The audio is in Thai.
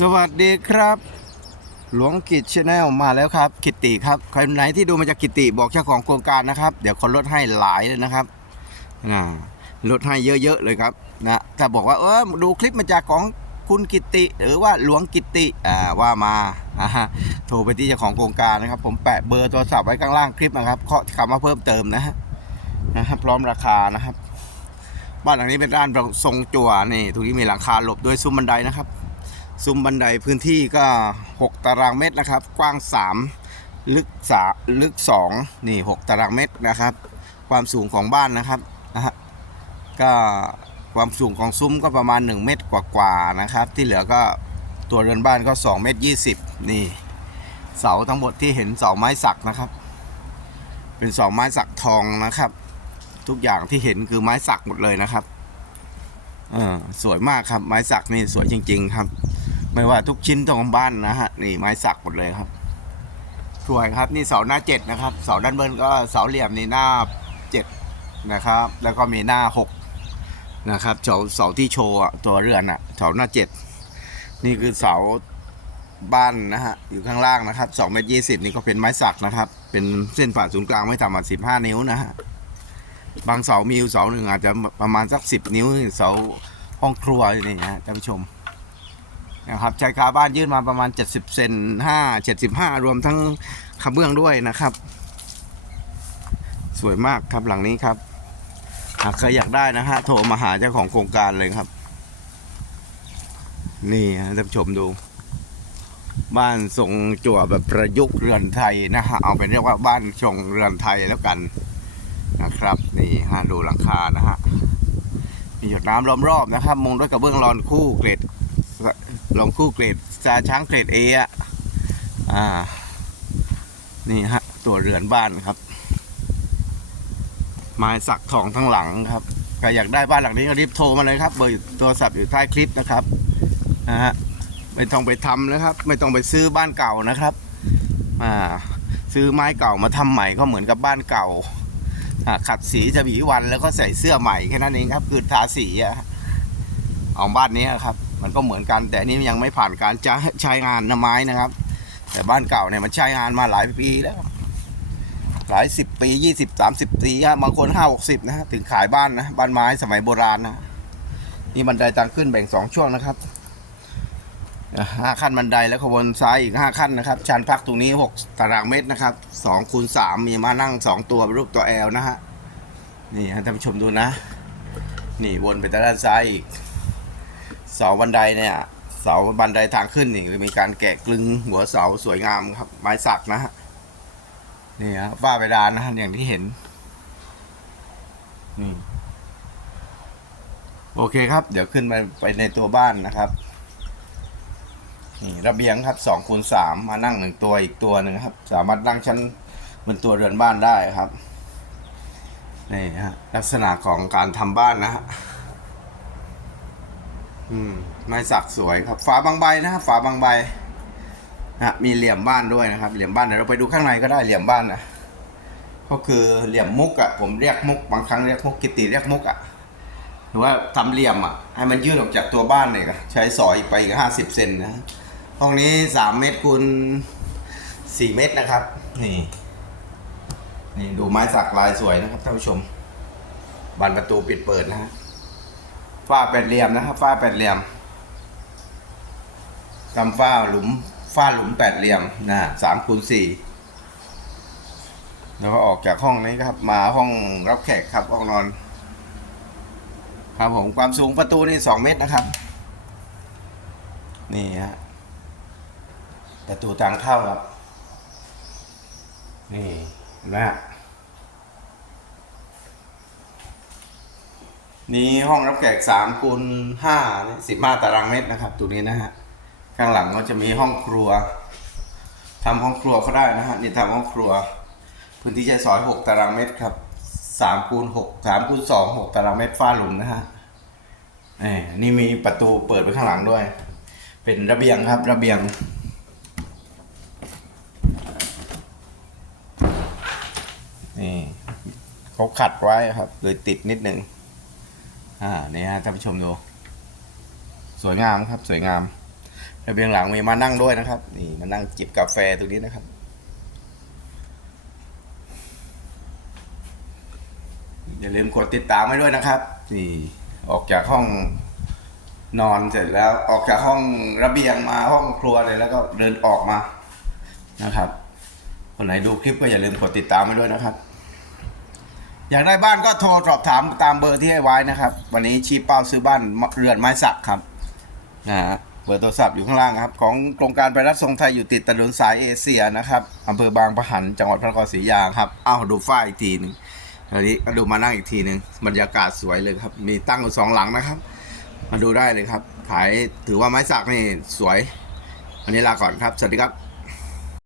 สวัสดีครับ หลวงกิจชาแนลมาแล้วครับ กิติครับใครไหนที่ดูมาจากกิติบอกเจ้าของโครงการนะครับ เดี๋ยวคนลดให้หลายเลยนะครับอ่าลดให้เยอะๆเลยครับนะถ้าบอกว่าเออดูคลิปมาจากของคุณกิติหรือว่าหลวงกิติอ่าว่ามาโทรไปที่เจ้าของโครงการนะครับ ผมแปะเบอร์โทรศัพท์ไว้ข้างล่างคลิปนะครับเคาะคำว่าเพิ่มเติมนะฮะนะครับพร้อมราคานะครับ บ้านหลังนี้เป็นด้านทรงจั่วนี่ตรงนี้มีหลังคาหลบด้วยซุ้มบันไดนะครับ ซุ้มบันไดพื้นที่ก็ 6 ตารางเมตรนะครับ กว้าง 3 ลึกสาลึก 2 นี่ 6 ตารางเมตรนะครับ ความสูงของบ้านนะครับนะฮะก็ความสูงของซุ้มก็ประมาณ 1 เมตรกว่าๆนะครับ ที่เหลือก็ตัวเรือนบ้านก็ 2 เมตร 20 นี่ เสาทั้งหมดที่เห็นเสาไม้สักนะครับ เป็นเสาไม้สักทองนะครับ ทุกอย่างที่เห็นคือไม้สักหมดเลยนะครับเออสวยมากครับไม้สักนี่สวยจริง ๆ ครับ ไม่ว่าทุกชิ้นของบ้านนะฮะนี่ไม้สักหมดเลยครับสวยครับนี่เสาหน้าเจ็ดนะครับเสาด้านบนก็เสาเหลี่ยมนี่หน้าเจ็ดนะครับ แล้วก็มีหน้าหกนะครับเสาเสาที่โชว์ตัวเรือนอะเสาหน้าเจ็ดนี่คือเสาบ้านนะฮะอยู่ข้างล่างนะครับสองเมตรยี่สิบนี่ก็เป็นไม้สักนะครับ เป็นเส้นผ่าศูนย์กลางไม่ต่ำกว่าสิบห้านิ้วนะฮะบางเสามีอยู่เสาหนึ่งอาจจะประมาณสักสิบนิ้วเสาห้องครัวนี่นะฮะท่านผู้ชม นะครับชายคาบ้านยื่นมาประมาณ 70 เซน5 75 รวมทั้งกระเบื้องด้วยนะครับ สวยมากครับหลังนี้ครับหากใครอยากได้นะฮะโทรมาหาเจ้าของโครงการเลยครับ นี่ท่านผู้ชมดู บ้านทรงจั่วแบบประยุกต์เรือนไทยนะฮะเอาเป็นเรียกว่าบ้านทรงเรือนไทยแล้วกันนะครับ นี่ฮะดูหลังคานะฮะมีหยดน้ำล้อมรอบนะครับมุงด้วยกระเบื้องรอนคู่เกรด ลองคู่เกรดซาช้างเกรดเอะอ่า นี่ฮะ ตัวเรือนบ้านครับ ไม้สักทองทั้งหลังครับใครอยากได้บ้านหลังนี้ก็รีบโทรมาเลยครับ เบอร์โทรศัพท์อยู่ใต้คลิปนะครับนะฮะไม่ต้องไปทำนะครับ ไม่ต้องไปซื้อบ้านเก่านะครับอ่าซื้อไม้เก่ามาทำใหม่ก็เหมือนกับบ้านเก่าขัดสีจะบีวันแล้วก็ใส่เสื้อใหม่แค่นั้นเองครับ คือทาสีอะของบ้านนี้ครับ มันก็เหมือนกัน แต่นี้ยังไม่ผ่านการใช้งานนะไม้นะครับ แต่บ้านเก่าเนี่ยมันใช้งานมาหลายปีแล้ว หลายสิบปียี่สิบสามสิบปีฮะบางคนห้าหกสิบนะถึงขายบ้านนะบ้านไม้สมัยโบราณนะนี่บันไดทางขึ้นแบ่งสองช่วงนะครับห้าขั้นบันไดแล้วขบวนซ้ายอีกห้าขั้นนะครับชันพักตรงนี้หกตารางเมตรนะครับสองคูณสามมีมานั่งสองตัวรูปตัวแอลนะฮะนี่ฮะท่านผู้ชมดูนะ นี่วนไปทางด้านซ้ายอีก เสาบันไดเนี่ยเสาบันไดทางขึ้นนี่มีการแกะกลึงหัวเสาสวยงามครับ ไม้สักนะฮะนี่ฮะฝ้าเพดานนะฮะอย่างที่เห็นนี่โอเคครับ เดี๋ยวขึ้นไปไปในตัวบ้านนะครับนี่ระเบียงครับสองคูณสามมานั่งหนึ่งตัวอีกตัวหนึ่งครับ สามารถนั่งชั้นบนตัวเรือนบ้านได้ครับนี่ฮะลักษณะของการทำบ้านนะฮะ อืมไม้สักสวยครับ ฝาบางใบนะครับฝาบางใบนะมีเหลี่ยมบ้านด้วยนะครับ เหลี่ยมบ้านเดี๋ยวเราไปดูข้างในก็ได้เหลี่ยมบ้านนะก็คือเหลี่ยมมุกอะ่ะผมเรียกมุกบางครั้งเรียกมุกกิติเรียกมุกอะ่ะหรือว่าทำเหลี่ยมอะ่ะให้มันยื่นออกจากตัวบ้านเลยใช้สอยไปอีกห้าสิบเซนนะห้องนี้สามเมตรคูณสี่เมตรนะครับ นี่นี่ดูไม้สักลายสวยนะครับท่านผู้ชมบานประตูปิดเปิดนะฮะ ฝ้าแปดเหลี่ยมนะครับฝ้าแปดเหลี่ยมทำฝ้าหลุมฝ้าหลุมแปดเหลี่ยมนะสามคูณสี่แล้วก็ออกจากห้องนี้ครับ มาห้องรับแขกครับห้องนอน ครับผมความสูงประตูนี่สองเมตรนะครับ นี่ฮะประตูทางเข้าครับ นี่นะฮะ นี่ห้องรับแขกสามคูณห้าสิบห้าตารางเมตรนะครับตรงนี้นะฮะ ข้างหลังก็จะมีห้องครัวทำห้องครัวก็ได้นะฮะนี่ทำห้องครัว พื้นที่ใช้สอยหกตารางเมตรครับสามคูณหกสามคูณสองหกตารางเมตรฝ้าหลุมนะฮะนี่นี่มีประตูเปิดไปข้างหลังด้วย เป็นระเบียงครับระเบียงนี่เขาขัดไว้ครับเลยติดนิดนึง อ่านี่ฮะท่านผู้ชมดู สวยงามครับ สวยงามระเบียงหลังมีมานั่งด้วยนะครับ นี่มานั่งจิบกาแฟตรงนี้นะครับอย่าลืมกดติดตามไว้ด้วยนะครับ นี่ออกจากห้องนอนเสร็จแล้วออกจากห้องระเบียงมาห้องครัวเลยแล้วก็เดินออกมานะครับคนไหนดูคลิปก็อย่าลืมกดติดตามไว้ด้วยนะครับ อยากได้บ้านก็โทรสอบถามตามเบอร์ที่ให้ไว้นะครับ วันนี้ชี้เป้าซื้อบ้านเรือนไม้สักครับนะฮะเบอร์โทรศัพท์อยู่ข้างล่างครับ ของโครงการไปรับส่งไทยอยู่ติดถนนสายเอเชียนะครับอำเภอบางปะหันจังหวัดพระนครศรีอยุธยาครับเอ้าดูฝ้ายอีกทีหนึ่งทีนี้ก็ดูมานั่งอีกทีหนึ่งบรรยากาศสวยเลยครับ มีตั้งอยู่สองหลังนะครับ มาดูได้เลยครับขายถือว่าไม้สักนี่สวย วันนี้ลาก่อนครับ สวัสดีครับ